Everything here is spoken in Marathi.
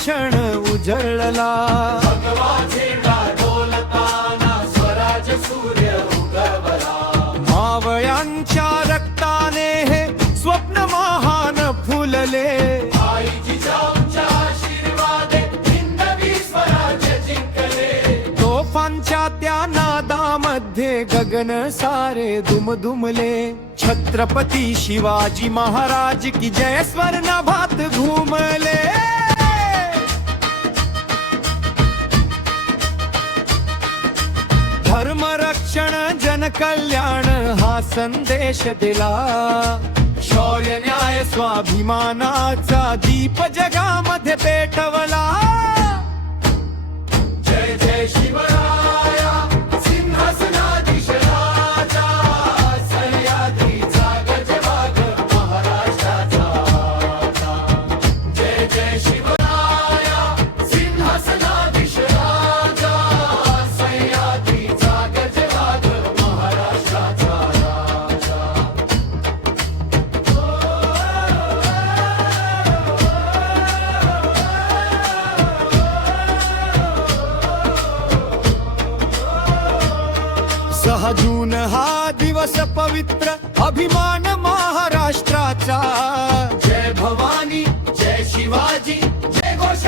क्षण उजळला. मावळ्यांच्या रक्ताने हे स्वप्न महान फुलले. तोफांच्या त्या नादामध्ये गगन सारे दुमदुमले. छत्रपती शिवाजी महाराज की जय स्वर्णभात घुमले. धर्मरक्षण जनकल्याण हा संदेश दिला. शौर्य न्याय स्वाभिमानाचा दीप जगामध्ये पेटवला. जय जय शिवराया सिंहासनाधीश राजा. सह्याद्रीचा गजवाग महाराष्ट्राचा. जय जय शिवराया सिंहासनाधीश राजा. सह्याद्रीचा गजवाग महाराष्ट्राचा राजा. सहा जून हा दिवस पवित्र अभिमान महाराष्ट्राचा. जय भवानी जय शिवाजी जय घोष.